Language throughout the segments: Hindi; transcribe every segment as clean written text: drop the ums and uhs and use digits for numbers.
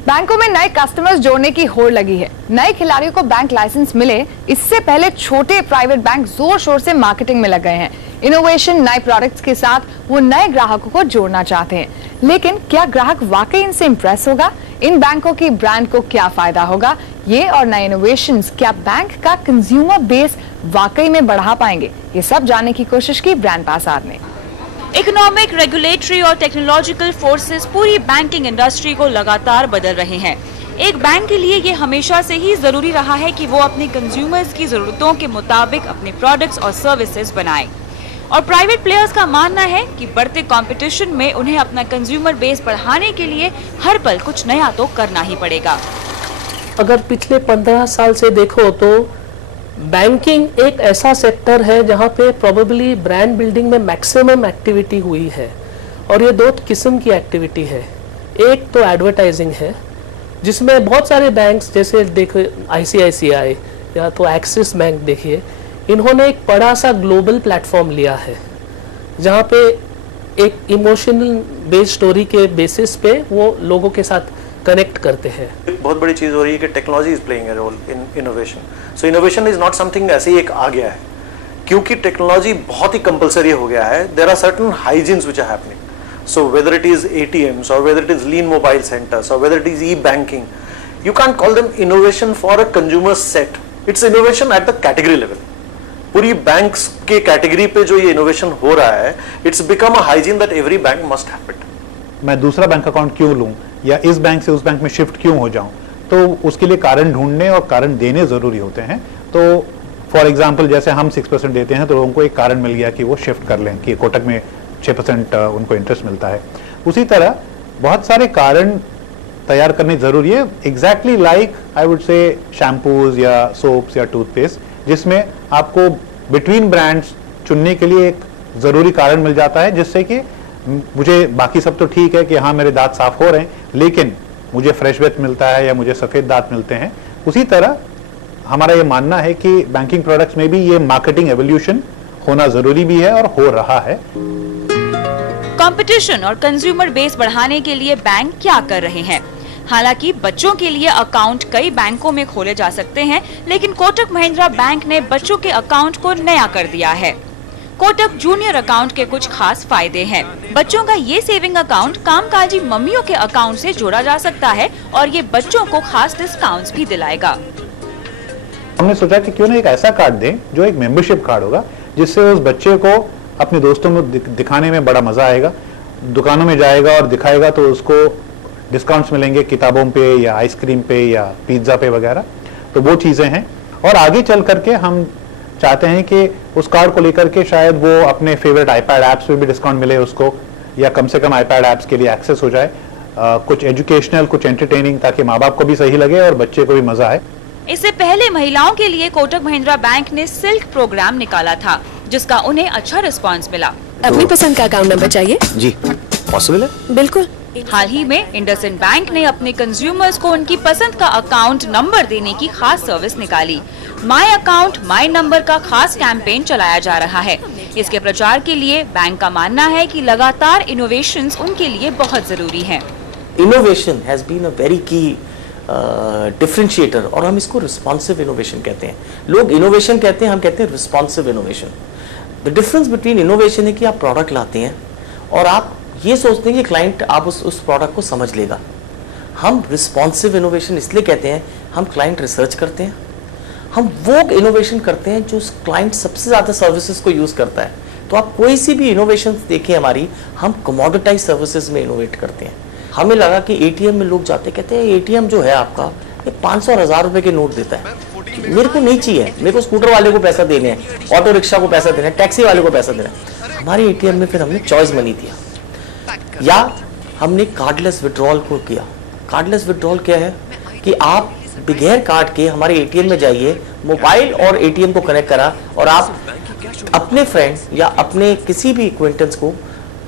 बैंकों में नए कस्टमर्स जोड़ने की होड़ लगी है। नए खिलाड़ियों को बैंक लाइसेंस मिले, इससे पहले छोटे प्राइवेट बैंक जोर शोर से मार्केटिंग में लग गए हैं। इनोवेशन, नए प्रोडक्ट्स के साथ वो नए ग्राहकों को जोड़ना चाहते हैं, लेकिन क्या ग्राहक वाकई इनसे इंप्रेस होगा? इन बैंकों की ब्रांड को क्या फायदा होगा? ये और नए इनोवेशंस क्या बैंक का कंज्यूमर बेस वाकई में बढ़ा पाएंगे? ये सब जानने की कोशिश की ब्रांड पासार ने। इकोनॉमिक, रेगुलेटरी और टेक्नोलॉजिकल फोर्सेस पूरी बैंकिंग इंडस्ट्री को लगातार बदल रहे हैं। एक बैंक के लिए ये हमेशा से ही जरूरी रहा है कि वो अपने कंज्यूमर्स की जरूरतों के मुताबिक अपने प्रोडक्ट्स और सर्विसेज बनाए। और प्राइवेट प्लेयर्स का मानना है कि बढ़ते कंपटीशन में उन्हें अपना कंज्यूमर बेस बढ़ाने के लिए हर पल कुछ नया तो करना ही पड़ेगा। अगर पिछले 15 साल से देखो तो बैंकिंग एक ऐसा सेक्टर है जहाँ पे प्रोबेबली ब्रांड बिल्डिंग में मैक्सिमम एक्टिविटी हुई है, और ये दो किस्म की एक्टिविटी है। एक तो एडवर्टाइजिंग है, जिसमें बहुत सारे बैंक्स जैसे देखो ICICI या तो एक्सिस बैंक देखिए, इन्होंने एक बड़ा सा ग्लोबल प्लेटफॉर्म लिया है जहाँ पे एक इमोशनल बेस्ड स्टोरी के बेसिस पे वो लोगों के साथ कनेक्ट करते हैं। बहुत बड़ी चीज हो रही है कि technology is playing a role in innovation. So innovation is not something ऐसे ही एक आ गया है, क्योंकि टेक्नोलॉजी बहुत ही कंपलसरी हो गया है। There are certain hygienes which are happening. So whether it is ATMs और whether it is lean mobile centres और whether it is e-banking, you can't call them innovation for a consumer set. It's innovation at the category level. पूरी बैंक्स के कैटेगरी पे जो ये इनोवेशन हो रहा है, it's become a hygiene that every bank must have it. मैं दूसरा बैंक अकाउंट क्यों लूं या इस बैंक से उस बैंक में शिफ्ट क्यों हो जाऊं, तो उसके लिए कारण ढूंढने और कारण देने जरूरी होते हैं। तो फॉर एग्जांपल जैसे हम 6% देते हैं तो लोगों को एक कारण मिल गया कि वो शिफ्ट कर लें, कि कोटक में 6% उनको इंटरेस्ट मिलता है। उसी तरह बहुत सारे कारण तैयार करने जरूरी है। Exactly like I would say shampoos या सोप्स या टूथपेस्ट, जिसमें आपको बिटवीन ब्रांड्स चुनने के लिए एक जरूरी कारण मिल जाता है, जिससे कि मुझे बाकी सब तो ठीक है कि हाँ मेरे दांत साफ हो रहे हैं, लेकिन मुझे फ्रेश ब्रेथ मिलता है या मुझे सफेद दांत मिलते हैं। उसी तरह हमारा ये मानना है कि बैंकिंग प्रोडक्ट्स में भी ये मार्केटिंग एवोल्यूशन होना जरूरी भी है और हो रहा है। कंपटीशन और कंज्यूमर बेस बढ़ाने के लिए बैंक क्या कर रहे हैं? हालांकि बच्चों के लिए अकाउंट कई बैंकों में खोले जा सकते हैं, लेकिन कोटक महिंद्रा बैंक ने बच्चों के अकाउंट को नया कर दिया है। कोटक जूनियर अकाउंट के कुछ खास फायदे हैं। बच्चों का ये सेविंग अकाउंट कामकाजी मम्मियों के अकाउंट से जोड़ा जा सकता है और ये बच्चों को खास डिस्काउंट्स भी दिलाएगा। हमने सोचा कि क्यों ना एक ऐसा कार्ड दें जो एक मेंबरशिप कार्ड होगा, जिससे उस बच्चे को अपने दोस्तों में दिखाने में बड़ा मजा आएगा। दुकानों में जाएगा और दिखाएगा तो उसको डिस्काउंट्स मिलेंगे किताबों पे या आइसक्रीम पे या पिज्जा पे वगैरह। तो वो चीजें हैं। और आगे चल करके हम चाहते हैं कि उस कार्ड को लेकर के शायद वो अपने फेवरेट iPad ऐप्स पे भी डिस्काउंट मिले उसको, या कम से कम iPad ऐप्स के लिए एक्सेस हो जाए। कुछ एजुकेशनल, कुछ एंटरटेनिंग, ताकि माँ बाप को भी सही लगे और बच्चे को भी मजा आए। इससे पहले महिलाओं के लिए कोटक महिंद्रा बैंक ने सिल्क प्रोग्राम निकाला था, जिसका उन्हें अच्छा रिस्पांस मिला। अपनी पसंद का अकाउंट नंबर चाहिए? जी पॉसिबल है, बिल्कुल। हाल ही में इंडसइंड बैंक ने अपने कंज्यूमर्स को उनकी पसंद का अकाउंट नंबर देने की खास सर्विस निकाली। माई अकाउंट माई नंबर का खास कैंपेन चलाया जा रहा है। इसके प्रचार के लिए बैंक का मानना है कि लगातार इनोवेशंस उनके लिए बहुत जरूरी हैं। Innovation has been a very key differentiator, और हम इसको रिस्पॉन्सिव इनोवेशन कहते हैं। लोग इनोवेशन कहते हैं, हम कहते हैं responsive innovation. The difference between innovation है कि आप प्रोडक्ट लाते हैं और आप ये सोचते हैं कि क्लाइंट आप उस प्रोडक्ट को समझ लेगा। हम रिस्पॉन्सिव इनोवेशन इसलिए कहते हैं, हम क्लाइंट रिसर्च करते हैं, हम वो इनोवेशन करते हैं जो क्लाइंट सबसे ज़्यादा सर्विसेज को यूज़ करता है। तो आप कोई सी भी इनोवेशन देखें हमारी, हम कमोडिटाइज सर्विसेज में इनोवेट करते हैं। हमें लगा कि ATM में लोग जाते कहते हैं ATM जो है आपका ये 500 और 1000 रुपए के नोट देता है, मेरे को नहीं चाहिए, मेरे को स्कूटर वाले को पैसा देने हैं, ऑटो रिक्शा को पैसा देना है, टैक्सी वाले को पैसा देना है। हमारे ATM में फिर हमने चॉइस मनी दिया, या हमने कार्डलेस विड्रॉल को किया। कार्डलेस विड्रॉल क्या है कि आप बगैर कार्ड के हमारे ATM में जाइए, मोबाइल और ATM को कनेक्ट करा और आप अपने फ्रेंड्स या अपने किसी भी एक्वेंटेंस को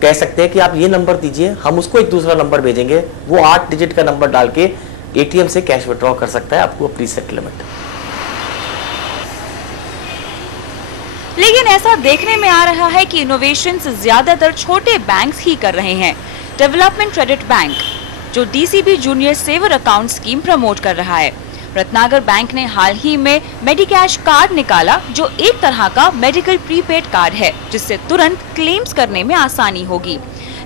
कह सकते हैं कि आप ये नंबर दीजिए, हम उसको एक दूसरा नंबर भेजेंगे, वो 8 डिजिट का नंबर डाल के ATM से कैश विड्रॉ कर सकता है आपको प्री सेट लिमिट। लेकिन ऐसा देखने में आ रहा है कि इनोवेशंस ज्यादातर छोटे बैंक्स ही कर रहे हैं। डेवलपमेंट क्रेडिट बैंक, जो DCB junior saver account scheme promote कर रहा है। रत्नाकर बैंक ने हाल ही में मेडिकैश कार्ड निकाला, जो एक तरह का मेडिकल प्रीपेड कार्ड है, जिससे तुरंत क्लेम्स करने में आसानी होगी।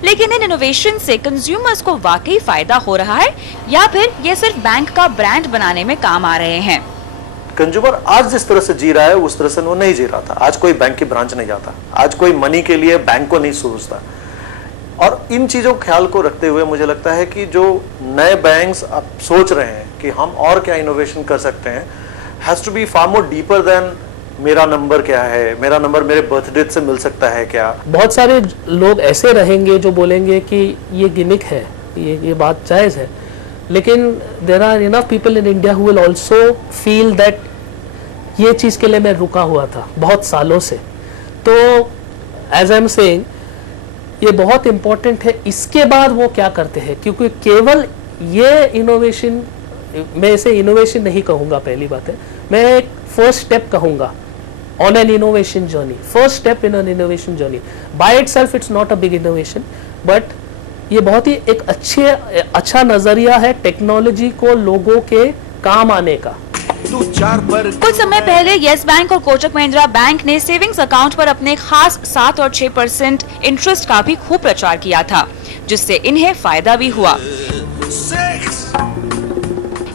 लेकिन इन इनोवेशन से कंज्यूमर्स को वाकई फायदा हो रहा है या फिर ये सिर्फ बैंक का ब्रांड बनाने में काम आ रहे हैं? कंज्यूमर आज जिस तरह से जी रहा है उस तरह से वो नहीं जी रहा था। आज कोई बैंक की ब्रांच नहीं जाता, आज कोई मनी के लिए बैंक को नहीं सोचता। और इन चीजों के ख्याल को रखते हुए मुझे लगता है कि जो नए बैंक्स अब सोच रहे हैं कि हम और क्या इनोवेशन कर सकते हैं, has to be far more deeper than मेरा नंबर क्या है, मेरा नंबर मेरे बर्थ डेट से मिल सकता है क्या। बहुत सारे लोग ऐसे रहेंगे जो बोलेंगे कि ये गिमिक है, ये बात जायज है, लेकिन there are enough people in India who will also feel that ये चीज के लिए मैं रुका हुआ था बहुत सालों से। तो एज आई एम सेइंग, ये बहुत इंपॉर्टेंट है इसके बाद वो क्या करते हैं, क्योंकि केवल ये इनोवेशन, मैं इसे इनोवेशन नहीं कहूंगा, पहली बात है, मैं एक फर्स्ट स्टेप कहूंगा on an innovation journey, first step in an innovation journey. By itself it's not a big innovation, but ये बहुत ही एक अच्छा नजरिया है टेक्नोलॉजी को लोगों के काम आने का। कुछ समय पहले येस बैंक और कोटक महिंद्रा बैंक ने सेविंग्स अकाउंट पर अपने खास 7 और 6% इंटरेस्ट का भी खूब प्रचार किया था, जिससे इन्हें फायदा भी हुआ।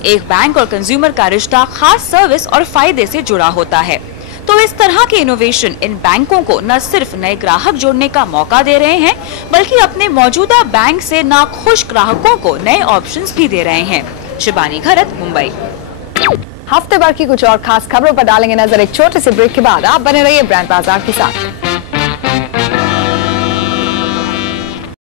एक बैंक और कंज्यूमर का रिश्ता खास सर्विस और फायदे से जुड़ा होता है। तो इस तरह के इनोवेशन इन बैंकों को न सिर्फ नए ग्राहक जोड़ने का मौका दे रहे हैं, बल्कि अपने मौजूदा बैंक से नाखुश ग्राहकों को नए ऑप्शंस भी दे रहे हैं। शिबानी खरत, मुंबई। हफ्ते भर की कुछ और खास खबरों पर डालेंगे नजर एक छोटे से ब्रेक के बाद। आप बने रहिए ब्रांड बाजार के साथ।